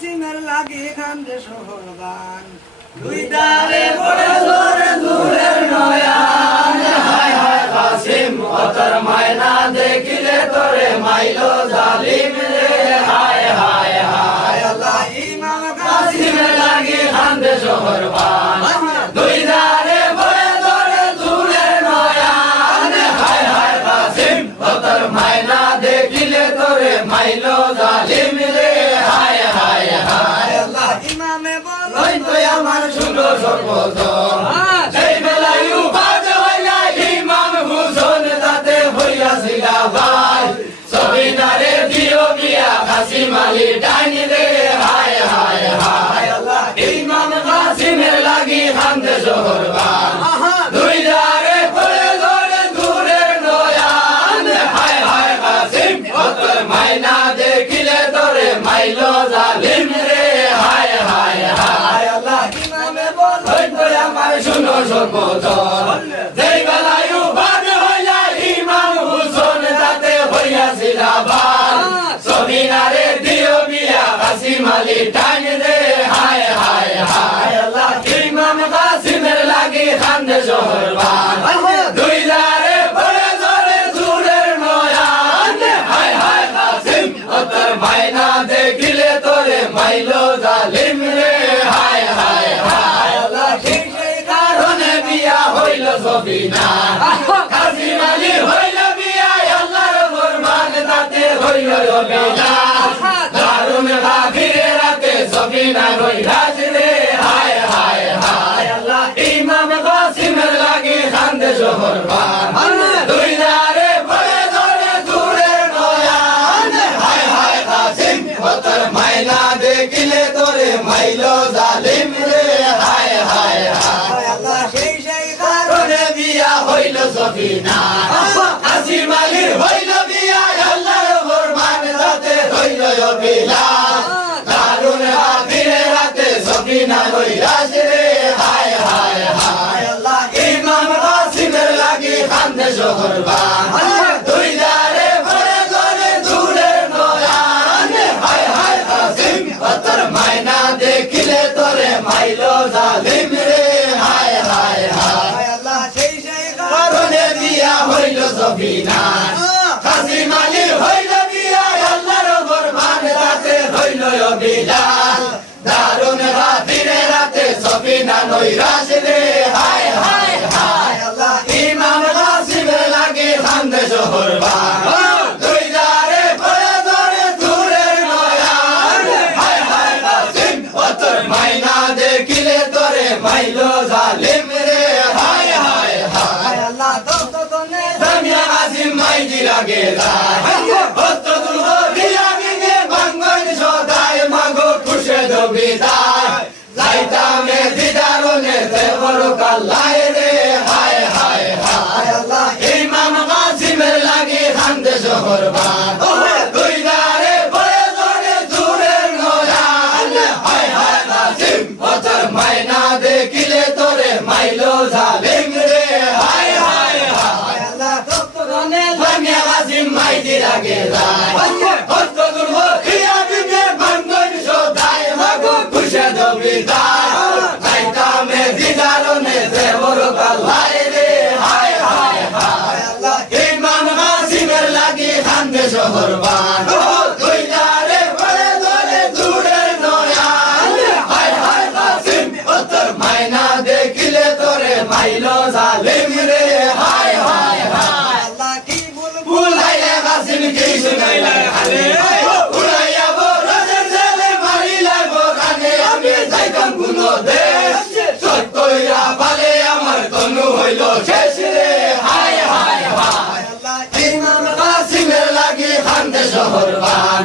কাসিমের লাগি খান্দে শহরবান দুই দ্বারে পড়ে জোরে দূরের নয়ান হায় হায় কাসিম অতর মায়না দেখিলে তোরে মাইলো জালিম রে হায় হায় হায় আল্লাহ ইমাম কাসিমের লাগি খান্দে শহরবান দুই দ্বারে পড়ে জোরে দূরের নয়ান হায় হায় কাসিম অতর মায়না দেখিলে তোরে মাইলো জালিম রে হায় হায় হায় আল্লাহ ইমামে বল ওই তো আমার শুনো সর্বজন সেই বেলায় উপাদ হইয়া ইমাম হুসেন তাতে হইয়াছিল ভাই সবিনারে দিও বিয়া কাসিম আলী ডাইনি রে হায় হায় হায় আল্লাহ ইমাম কাসিমের লাগি খান্দে শহরবান দুই দ্বারে পড়ে জোরে দূরের নয়ান হায় হায় কাসিম অতর মাইনা দেখিলে তোরে মাইলো জালিম রে হায় হায় হায় আল্লাহ ইমামে বল ওই তো আমার শুনো সর্বজন যেই বেলায় উপাদ হইয়া ইমাম হুসেন তাতে হইয়াছিল ভাই সবিনারে দিও বিয়া কাসিম আলী ডাইনি রে হায় হায় হায় আল্লাহ ইমাম কাসিমের লাগি খান্দে শহরবান দুই দ্বারে পড়ে জোরে দূরের নয়ান হায় হায় কাসিম অতর মায়না দেখিলে তোরে মাইলো জালিম রে হায় হায় হায় আল্লাহ সেই সেই কারণে বিয়া হইল সবিনা কাসিম আলী হইল বিয়া আল্লাহর ফরমান তাতে হইল বিনা দারুন গাফিরে রাতে সবিনা হইলাস রে হায় হায় হায় আল্লাহ ইমাম কাসিমের লাগি খান্দে শহরবান দুই দ্বারে পড়ে জোরে দূরের নয়ান হায় হায় কাসিম অতর মায়না দেখিলে তোরে মাইলো জালিম রে হায় হায় হায় আল্লাহ সেই সেই কারণে বিয়া হইল সফিনা কাসিম আলীর হইল বিয়া আল্লাহর ফরমান তাতে হইল বিলাস দারুন আখিরে রাতে সফিনা হইলাস রে হায় হায় হায় আল্লাহ ইমাম কাসিমের লাগি খান্দে শহরবান দুই দ্বারে পড়ে জোরে দূরের নয়ান হায় হায় কাসিম অতর মায়না দেখিলে তোরে মাইলো জালিম রে হায় হায় হায় আল্লাহ সেই সেই কারণে বিয়া হইল সফিনা কাসিম আলীর হইল বিয়া আল্লাহর ফরমান তাতে হইল বিলাস দারুন গাফিরে রাতে সফিনা নৈরাশ রে হায় হায় হায় আল্লাহ ইমাম কাসিমের লাগি খান্দে শহরবান দুই দ্বারে পড়ে জোরে দূরের নয়ান হায় হায় কাসিম অতর মায়না দেখিলে তোরে মাইলো জালিম রে হায় হায় হায় আল্লাহ দোনে দামিয়া কাসিম মাইজি লাগে যায় অস্ত্র দুর্গ দিয়া গিয়ে বাঙ্গন সদায় মাগো খুশে দবিদায় যাইতামে দিদারনে দেবর কাল্লায় রে হায় হায় হায় আল্লাহ ইমাম কাসিমের লাগি খান্দে শহরবান দুই দ্বারে পড়ে জোরে দূরের নয়ান হায় হায় কাসিম অতর মায়না দেখিলে তোরে মাইলো জালিম রে হায় হায় হায় আল্লাহ দোনে বানিয়া কাসিম মাইজি লাগে যায় অস্ত্র দুর্গ দিয়া গিয়ে বাঙ্গন সদায় মাগো খুশে দবিদায় যাইতামে দিদারনে দেবর কাল্লায় রে হায় হায় হায় আল্লাহ ইমাম কাসিমের লাগি খান্দে শহরবান দুই দ্বারে পড়ে জোরে দূরের নয়ান হায় হায় কাসিম অতর মায়না দেখিলে তোরে মাইলো জালিম রে হায় হায় হায় আল্লাহ কি বলবো বুলাইলে কাসিম কি শুনাইলে খালে উড়াইয়া বরজের ছেলে মারিলে বোকানে আমি যাইতাম কোন দেশ সত্যইরা পালে আমার তনু হইল শেষ রে হায় হায় হায় আল্লাহ ইমাম কাসিমের লাগি খান্দে শহরবান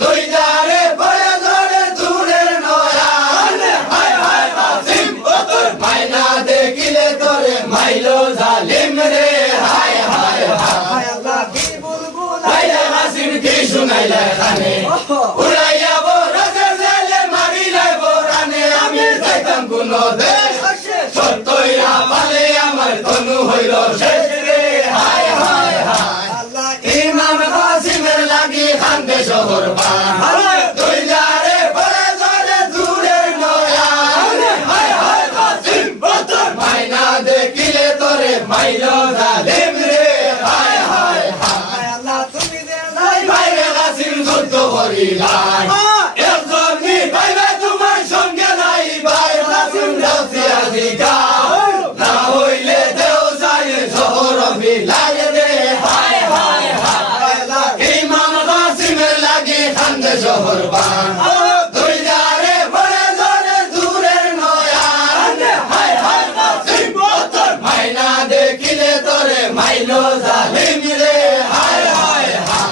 দুই দ্বারে পড়ে জোরে দূরের নয়ান হায় হায় কাসিম অতর মায়না দেখিলে তোরে মাইলো জালিম রে হায় হায় হায় আল্লাহ কি বলবো লাইলা কাসিম কি শুনাইলে খানে উড়াইয়া বরজের ছেলে মারিলে বোরানে আমি যাইতাম কোন দেশ সত্যইরা পালে আমার তনু হইল শেষ রে হায় হায় হায় আল্লাহ ইমাম কাসিমের লাগি খান্দে শহরবান দুই দ্বারে পড়ে হইলাই একজন নি পাইবে তোমার সঙ্গে নাই ভাই কাসিম দাউসি আজিকা না হইলে দেও যায় শহর বিলাই রে হায় হায় হায় ইমাম কাসিমের লাগি খান্দে শহর বান দুই যারে পড়ে জনে দূরের নয়ান হায় হায় কাসিম তোর মাইনা দেখিলে তোরে মাইলো জালিম রে হায় হায় হায়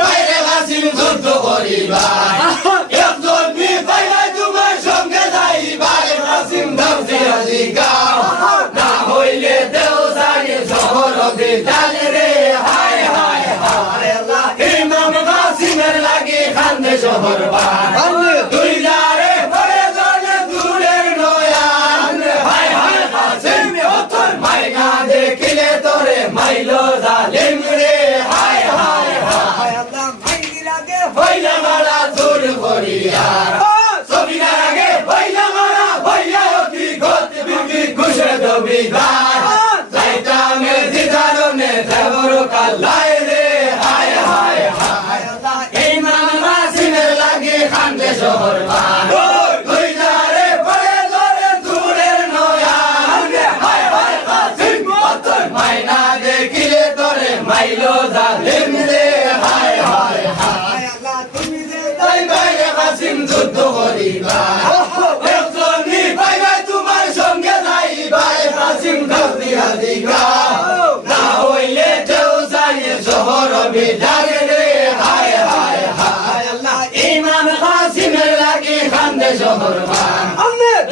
বাইরে কাসিম যুদ্ধ করিবার একজন নি পাইলে তোমার সঙ্গে যাই ভাই কাসিম দাউসি আজিকা না হইলে দেও যায় শহর বিলাই রে হায় হায় হায় ইমাম কাসিমের লাগি খান্দে শহর বান দুই যারে পড়ে জনে দূরের নয়ান হায় হায় কাসিম তোর মাইনা দেখিলে তোরে মাইলো জালিম রে হায় হায় হায় হইলা মারা জোর করিয়ার সবিনার আগে হইলা মারা হইলা অতি গত বিবি খুশে দবি ভাই যাইতা মে দিদারনে দেবর কালাই রে হায় হায় হায় ইমাম কাসিমের লাগি খান্দে শহর বান দুই যারে পড়ে জনে দূরের নয়ান হায় হায় কাসিম তোর মাইনা দেখিলে তোরে মাইলো জালিম রে হায় হায় হায় তাই বাইরে কাসিম যুদ্ধ করিবা একজন নি পাইবে তোমার সঙ্গে যাই ভাই কাসিম দাউসি আজিকা না হইলে দেও যায় শহর বিলাই রে হায় হায় হায় ইমাম কাসিমের লাগি খান্দে শহর বান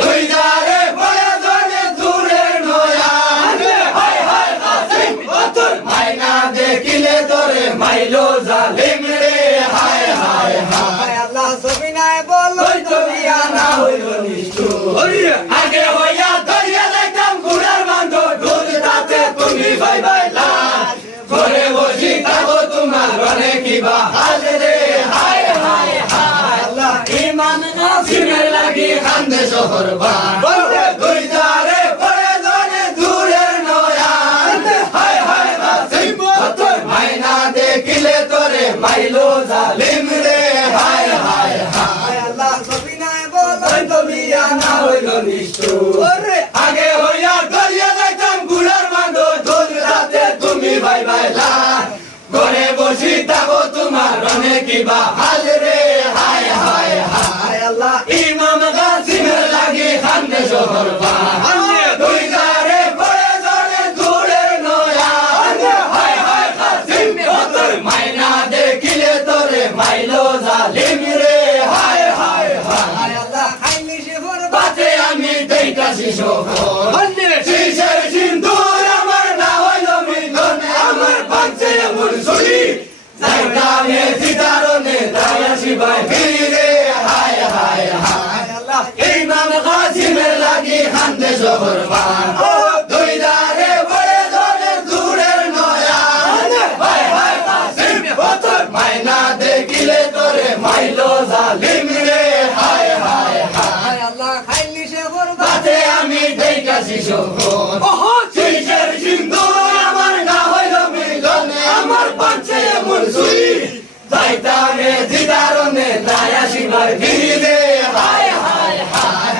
দুই যারে পড়ে জনে দূরের নয়ান হায় হায় কাসিম তোর মাইনা দেখিলে তোরে মাইলো জালিম রে হায় হায় হায় ওই তুমি আনা হইল নিষ্ঠুর আগে হইয়া ধরিয়া যাইতাম ঘোড়ার বান্ধ ঢোল তাতে তুমি ভাই বাইলা ঘরে বসি থাকো তোমার রনে কিবা হাল রে হায় হায় হায় ইমাম কাসিমের লাগি খান্দে শহর বান দুই যারে পড়ে জনে দূরের নয়ান হায় হায় কাসিম তোর মাইনা দেখিলে তোরে মাইলো জালিম রে হায় হায় হায় ওই তুমি আনা হইল নিষ্ঠুর আগে হইয়া ধরিয়া যাইতাম ঘোড়ার বান্ধ ঢোল রাতে তুমি ভাই বাইলা ঘরে বসি থাকো তোমার রনে কিবা হাল রে হায় হায় হায় ইমাম কাসিমের লাগি খান্দে শহর বান দুই যারে পড়ে জনে দূরের নয়ান হায় হায় কাসিম তোর মাইনা দেখিলে তোরে মাইলো জালিম রে হায় হায় হায় পাতে আমি দেইতাছি শহর শিশের সিন্দুর আমার না হইল মিলন আমার পাঞ্চে এমন ছড়ি যাইতা মে দিদারনে দায়াসি ভাই ফিরে হায় হায় হায় ইমাম কাসিমের লাগি খান্দে শহর বান দুই যারে পড়ে জনে দূরের নয়ান হায় হায় কাসিম তোর মাইনা দেখিলে তোরে মাইলো জালিম রে হায় হায় হায় পাতে আমি দেইতাছি শহর শিশের সিন্দুর আমার না হইল মিলন আমার পাঞ্চে এমন ছড়ি যাইতা মে দিদারনে দায়াসি ভাই ফিরে হায় হায় হায়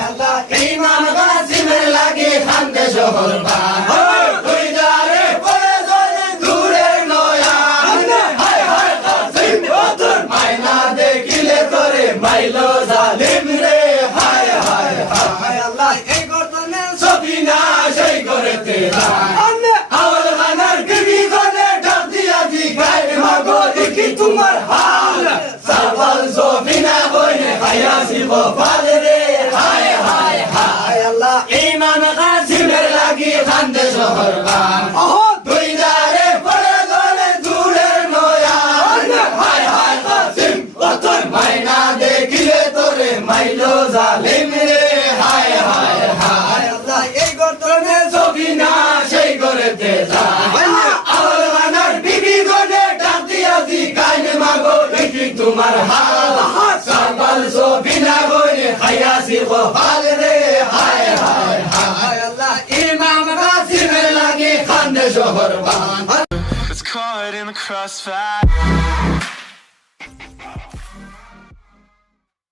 ইমাম কাসিমের লাগি খান্দে শহর বান দুই যারে পড়ে জনে দূরের নয়ান হায় হায় কাসিম তোর মাইনা দেখিলে তোরে মাইলো জালিম রে হায় হায় হায় সবিনা সেই করে তেরা আওয়াল খানার বিবি গনে ডাক দিয়া জিগায় মাগো দেখি তোমার হাল সাবাল সবিনা গনে খায়াসি গোপাল রে হায় হায় হায় ইমাম কাসিমের লাগি খান্দে শহর বান দুই যারে পড়ে জনে দূরের নয়ান হায় হায় কাসিম তোর মাইনা দেখিলে তোরে মাইলো জালিম রে হায় হায় হায় সবিনা সেই করেতে যায় আওয়াল খানার বিবি গনে ডাক দিয়া জিগায় মাগো দেখি তোমার হাল সাবাল সবিনা গনে খায়াসি গোপাল রে হায় হায় হায় ইমাম কাসিমের লাগি খান্দে শহর বান It's caught in the crossfire.